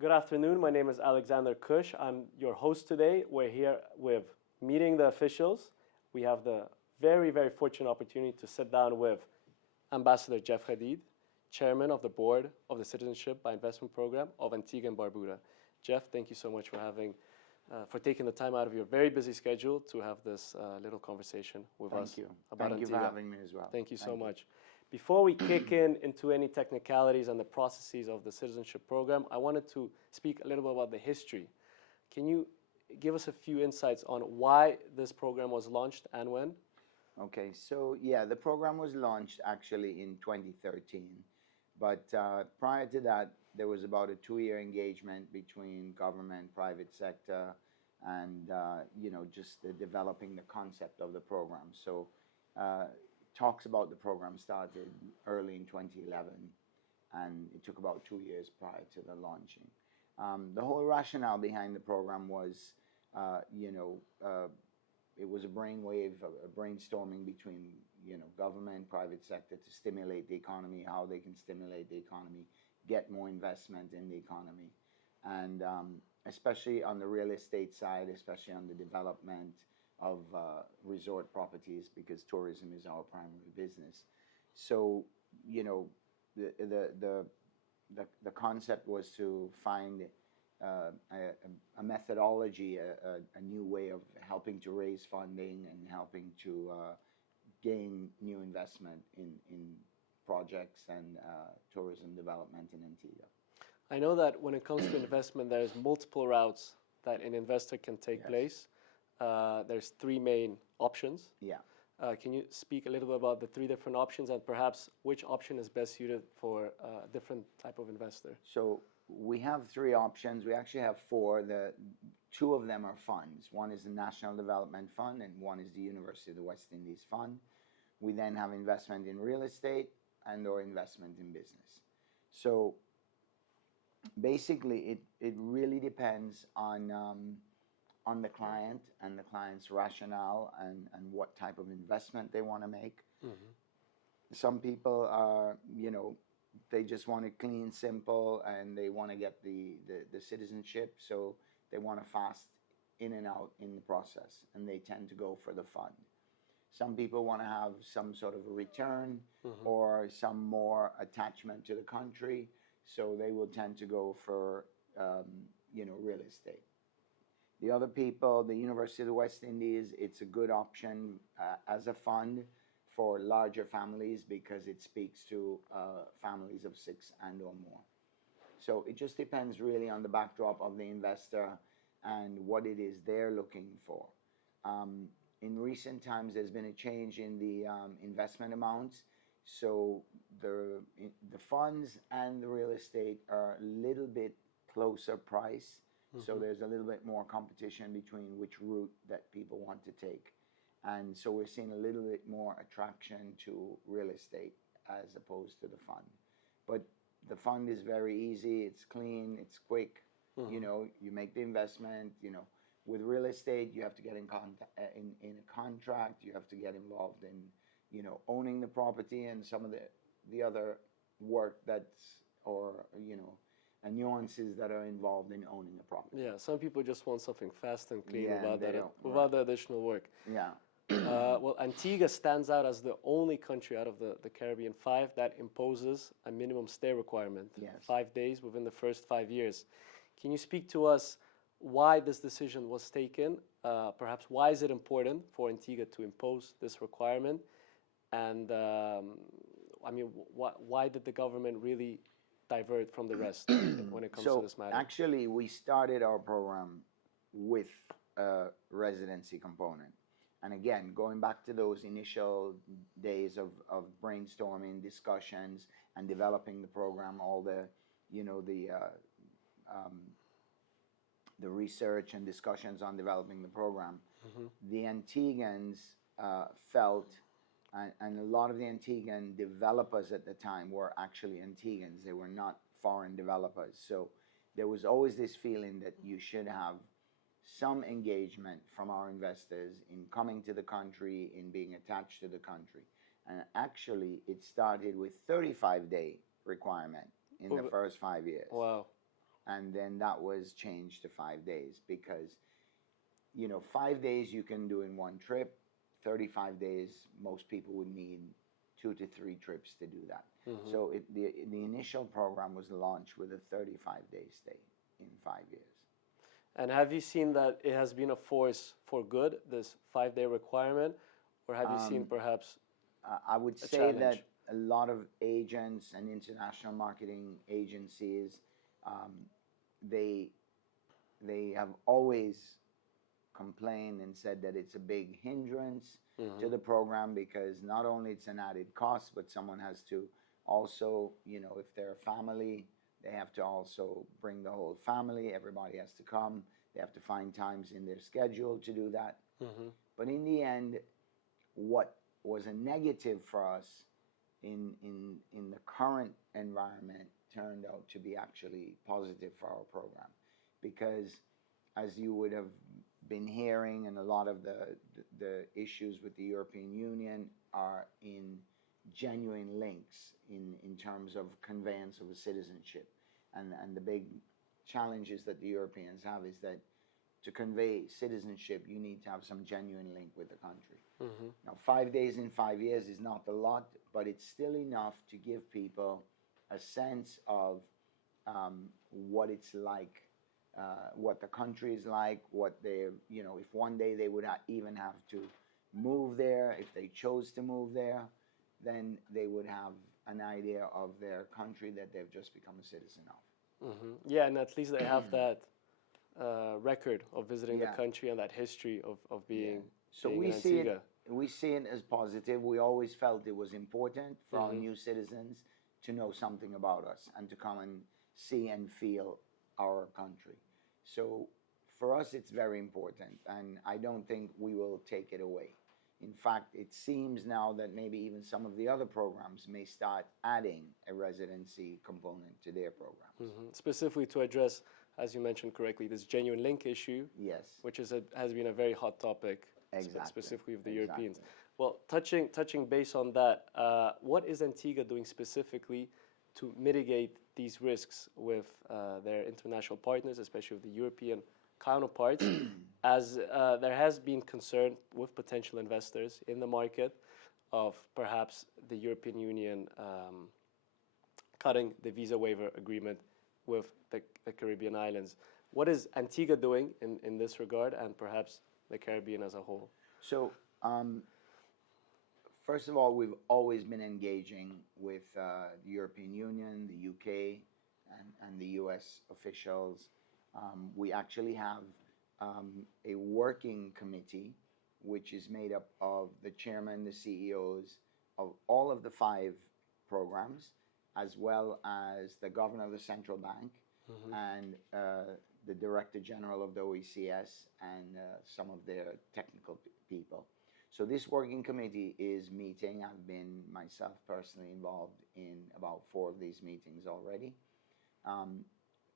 Good afternoon. My name is Alexander Kush. I'm your host today. We're here with meeting the officials. We have the very fortunate opportunity to sit down with Ambassador Jeff Hadeed, Chairman of the Board of the Citizenship by Investment Program of Antigua and Barbuda. Jeff, thank you so much for taking the time out of your very busy schedule to have this little conversation with us. Thank you. About Thank you for Antigua. having me as well. Thank you so much. Before we kick into any technicalities and the processes of the citizenship program, I wanted to speak a little bit about the history. Can you give us a few insights on why this program was launched and when? Okay, so yeah, the program was launched actually in 2013, but prior to that, there was about a 2-year engagement between government, private sector, and just developing the concept of the program. So talks about the program started early in 2011, and it took about 2 years prior to the launching. The whole rationale behind the program was, it was a brainwave, a brainstorming between government, private sector to stimulate the economy, how they can stimulate the economy, get more investment in the economy, and especially on the real estate side, especially on the development of resort properties, because tourism is our primary business. So the concept was to find a methodology, a new way of helping to raise funding and helping to gain new investment in projects and tourism development in Antigua. I know that when it comes to investment, there's multiple routes that an investor can take place. There's 3 main options. Yeah. Can you speak a little bit about the 3 different options and perhaps which option is best suited for a different type of investor? So we have 3 options. We actually have 4. The 2 of them are funds. One is the National Development Fund and one is the University of the West Indies Fund. We then have investment in real estate and or investment in business. So basically it really depends on the client and the client's rationale and what type of investment they want to make. Some people are, they just want it clean, simple, and they want to get the citizenship, so they want to fast in and out in the process, and they tend to go for the fund. Some people want to have some sort of a return or some more attachment to the country, so they will tend to go for real estate. The other people, the University of the West Indies, it's a good option as a fund for larger families because it speaks to families of 6 and or more. So it just depends really on the backdrop of the investor and what it is they're looking for. In recent times, there's been a change in the investment amounts. So the funds and the real estate are a little bit closer price. So there's a little bit more competition between which route that people want to take. And so we're seeing a little bit more attraction to real estate as opposed to the fund. But the fund is very easy, it's clean, it's quick. You make the investment. With real estate, you have to get in a contract, you have to get involved in owning the property and some of the other work and nuances that are involved in owning a property. Yeah, some people just want something fast and clean without the additional work. Yeah. Well, Antigua stands out as the only country out of the Caribbean 5 that imposes a minimum stay requirement, 5 days within the first 5 years. Can you speak to us why this decision was taken? Perhaps why is it important for Antigua to impose this requirement? And why did the government really divert from the rest when it comes to this matter? Actually, we started our program with a residency component. And again, going back to those initial days of brainstorming, discussions, and developing the program, all the research and discussions on developing the program, the Antiguans felt, and a lot of the Antiguan developers at the time were actually Antiguans. They were not foreign developers. So there was always this feeling that you should have some engagement from our investors in coming to the country, in being attached to the country. And actually, it started with 35-day requirement in the first 5 years. Wow. and then that was changed to 5 days because, 5 days you can do in one trip. 35 days, most people would need 2 to 3 trips to do that. So the initial program was launched with a 35-day stay in 5 years. And have you seen that it has been a force for good, this 5-day requirement, or have you seen perhaps I would say challenge? that a lot of agents and international marketing agencies, they have always complained and said that it's a big hindrance to the program because not only it's an added cost, but someone has to also, if they're a family, they have to also bring the whole family. Everybody has to come. They have to find times in their schedule to do that. But in the end, what was a negative for us in the current environment turned out to be actually positive for our program, because as you would have been hearing, and a lot of the issues with the European Union are in genuine links in terms of conveyance of a citizenship. And the big challenges that the Europeans have is that to convey citizenship, you need to have some genuine link with the country. Now, 5 days in 5 years is not a lot, but it's still enough to give people a sense of what it's like, what the country is like, what they, if one day they would even have to move there, if they chose to move there, then they would have an idea of their country that they've just become a citizen of. Yeah, and at least they have that record of visiting the country and that history of being, So being we in see Antigua. we see it as positive. We always felt it was important for our new citizens to know something about us and to come and see and feel our country. So for us, it's very important, and I don't think we will take it away. In fact, it seems now that maybe even some of the other programs may start adding a residency component to their programs. Specifically to address, as you mentioned correctly, this genuine link issue, Yes. which has been a very hot topic, Exactly. specifically with the Europeans. Well, touching base on that, what is Antigua doing specifically to mitigate these risks with their international partners, especially with the European counterparts, as there has been concern with potential investors in the market of perhaps the European Union cutting the visa waiver agreement with the Caribbean islands. What is Antigua doing in this regard, and perhaps the Caribbean as a whole? So, first of all, we've always been engaging with the European Union, the UK, and the US officials. We actually have a working committee which is made up of the chairman, the CEOs of all of the 5 programs, as well as the governor of the central bank and the director general of the OECS and some of their technical people. So this working committee is meeting. I've been myself personally involved in about 4 of these meetings already.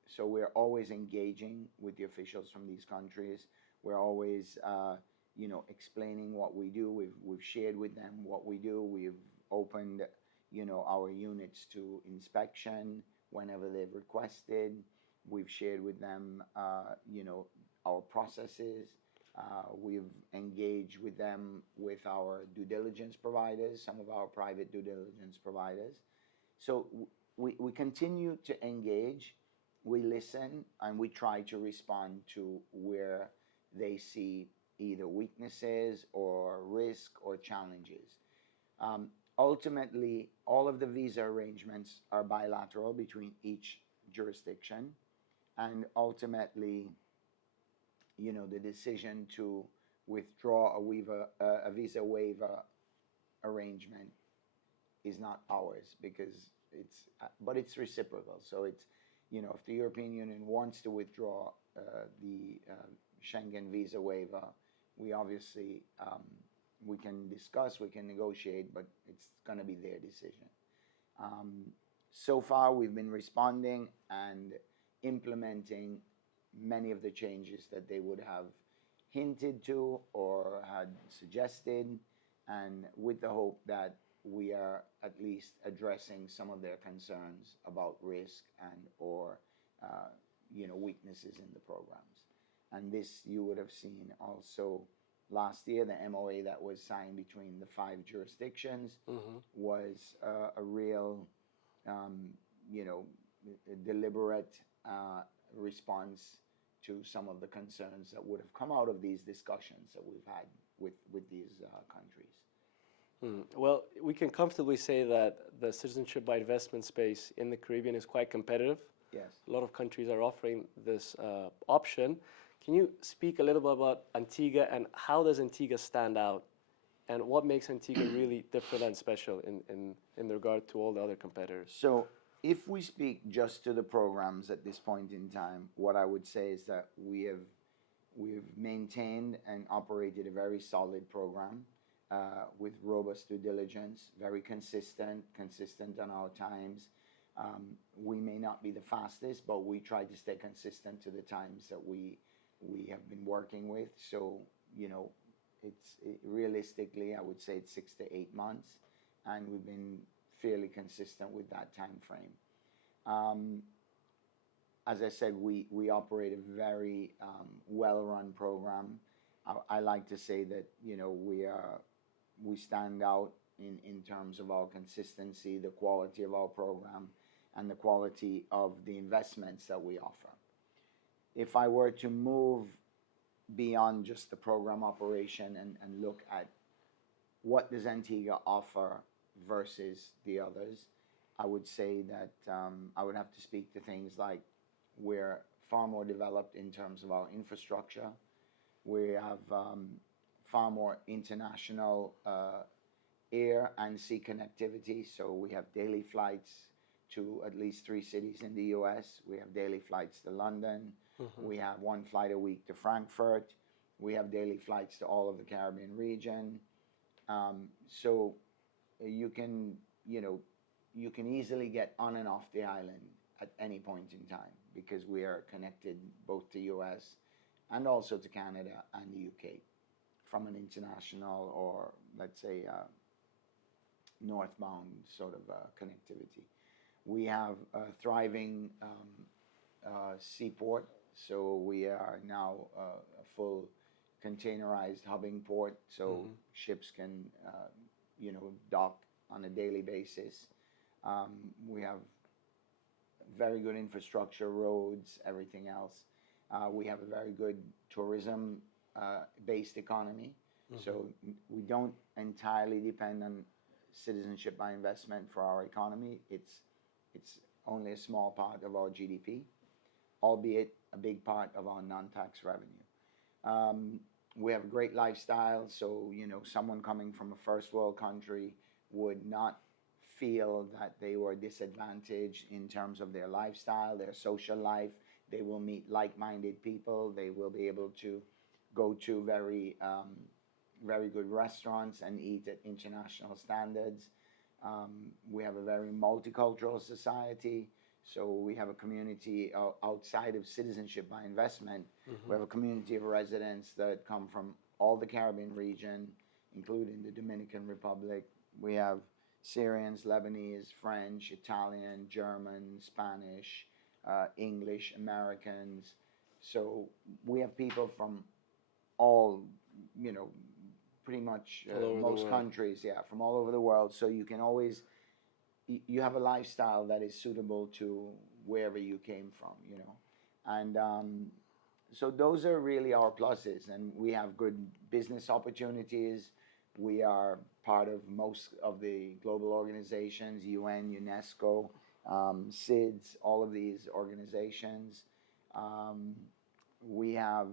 So we're always engaging with the officials from these countries. We're always, explaining what we do. We've shared with them what we do. We've opened, our units to inspection whenever they've requested. We've shared with them, our processes. We've engaged with them with our due diligence providers, some of our private due diligence providers. So we continue to engage. We listen, and we try to respond to where they see either weaknesses or risk or challenges. Ultimately, all of the visa arrangements are bilateral between each jurisdiction, and ultimately, the decision to withdraw a visa waiver arrangement is not ours, because it's reciprocal. So it's, if the European Union wants to withdraw the Schengen visa waiver, we obviously, we can discuss, we can negotiate, but it's going to be their decision. So far, we've been responding and implementing many of the changes that they would have hinted to or had suggested, and with the hope that we are at least addressing some of their concerns about risk and or weaknesses in the programs. And this you would have seen also last year, the MOA that was signed between the 5 jurisdictions was a real, deliberate response to some of the concerns that would have come out of these discussions that we've had with these countries. Well, we can comfortably say that the citizenship by investment space in the Caribbean is quite competitive. Yes. A lot of countries are offering this option. Can you speak a little bit about Antigua and how does Antigua stand out and what makes Antigua really different and special in regard to all the other competitors? So if we speak just to the programs at this point in time, what I would say is that we've maintained and operated a very solid program with robust due diligence, very consistent on our times. We may not be the fastest, but we try to stay consistent to the times that we have been working with. So, realistically, I would say it's 6 to 8 months, and we've been fairly consistent with that time frame. As I said, we operate a very well-run program. I like to say that, we stand out in terms of our consistency, the quality of our program, and the quality of the investments that we offer. If I were to move beyond just the program operation and look at what does Antigua offer versus the others, I would say that I would have to speak to things like we're far more developed in terms of our infrastructure. We have far more international air and sea connectivity. So we have daily flights to at least 3 cities in the US. We have daily flights to London. We have 1 flight a week to Frankfurt. We have daily flights to all of the Caribbean region. So you can easily get on and off the island at any point in time because we are connected both to US and also to Canada and the UK from an international or, let's say, northbound sort of connectivity. We have a thriving seaport, so we are now a full containerized hubbing port, so ships can dock on a daily basis. We have very good infrastructure, roads, everything else. We have a very good tourism based economy, so we don't entirely depend on citizenship by investment for our economy. It's only a small part of our GDP, albeit a big part of our non-tax revenue. We have a great lifestyle, so someone coming from a first world country would not feel that they were disadvantaged in terms of their lifestyle, their social life. They will meet like-minded people. They will be able to go to very good restaurants and eat at international standards. We have a very multicultural society. So we have a community outside of citizenship by investment. We have a community of residents that come from all the Caribbean region, including the Dominican Republic. We have Syrians, Lebanese, French, Italian, German, Spanish, English, Americans. So we have people from all, pretty much most countries, from all over the world. So you can always, you have a lifestyle that is suitable to wherever you came from, And so those are really our pluses. And we have good business opportunities. We are part of most of the global organizations, UN, UNESCO, SIDS, all of these organizations. We have,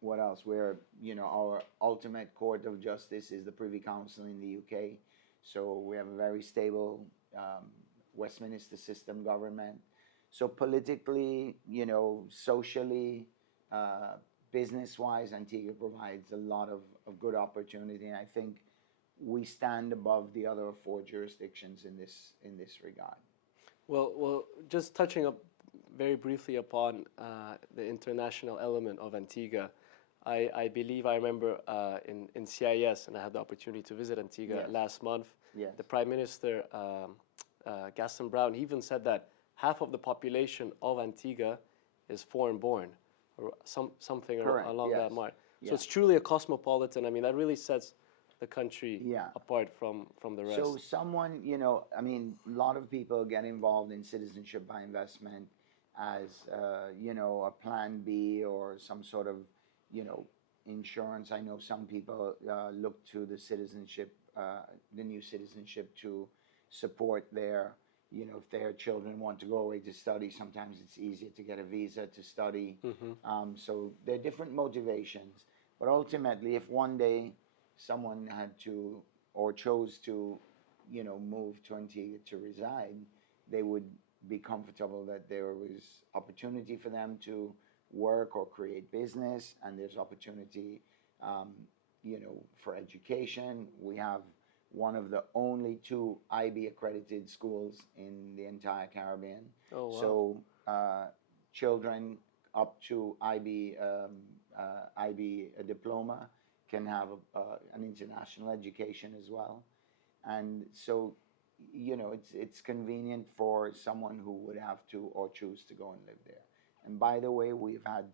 what else? We're, our ultimate court of justice is the Privy Council in the UK. So we have a very stable Westminster system government. So politically, socially, business-wise, Antigua provides a lot of good opportunity. And I think we stand above the other 4 jurisdictions in this regard. Well, just touching up very briefly upon the international element of Antigua, I believe I remember in CIS, and I had the opportunity to visit Antigua last month. Yes. The Prime Minister, Gaston Brown, he even said that half of the population of Antigua is foreign-born, or something Correct, along yes. that line. So Yeah. it's truly a cosmopolitan. I mean, that really sets the country Yeah. apart from the rest. So someone, you know, I mean, a lot of people get involved in citizenship by investment as, you know, a plan B or some sort of, you know, insurance. I know some people look to the citizenship, the new citizenship to support their, you know, if their children want to go away to study, sometimes it's easier to get a visa to study. So there are different motivations. But ultimately, if one day someone had to or chose to, you know, move to Antigua to reside, they would be comfortable that there was opportunity for them to work or create business, and there's opportunity, you know, for education. We have one of the only 2 IB accredited schools in the entire Caribbean. Oh, wow. So children up to IB a diploma can have an international education as well. And so, you know, it's convenient for someone who would have to or choose to go and live there. And by the way, we've had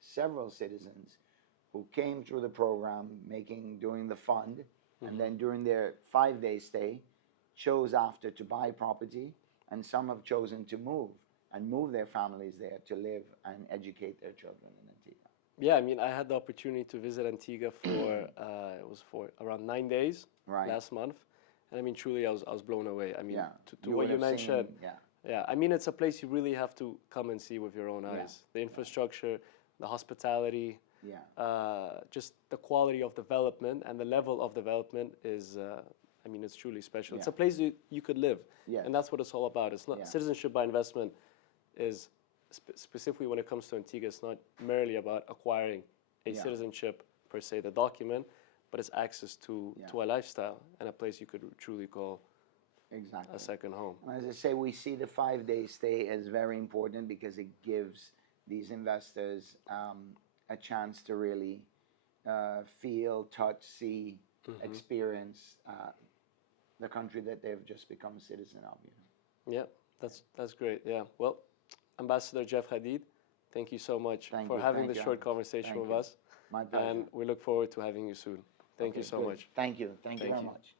several citizens who came through the program doing the fund, and then during their 5-day stay, chose after to buy property, and some have chosen to move their families there to live and educate their children in Antigua. Yeah, I mean, I had the opportunity to visit Antigua for it was for around 9 days last month, and I mean, truly, I was blown away. I mean, to what you mentioned, yeah, I mean, it's a place you really have to come and see with your own eyes. The infrastructure, the hospitality, just the quality of development and the level of development is, I mean, it's truly special. It's a place you could live, and that's what it's all about. It's not citizenship by investment is specifically when it comes to Antigua, it's not merely about acquiring a citizenship per se, the document, but it's access to a lifestyle and a place you could truly call a second home. And as I say, we see the 5-day stay as very important because it gives these investors a chance to really feel, touch, see, experience the country that they've just become a citizen of. You know? Yeah, that's great. Yeah, well, Ambassador Jeff Hadeed, thank you so much for having this short conversation with us. My pleasure. And we look forward to having you soon. Thank you so much. Thank you. Thank you very much.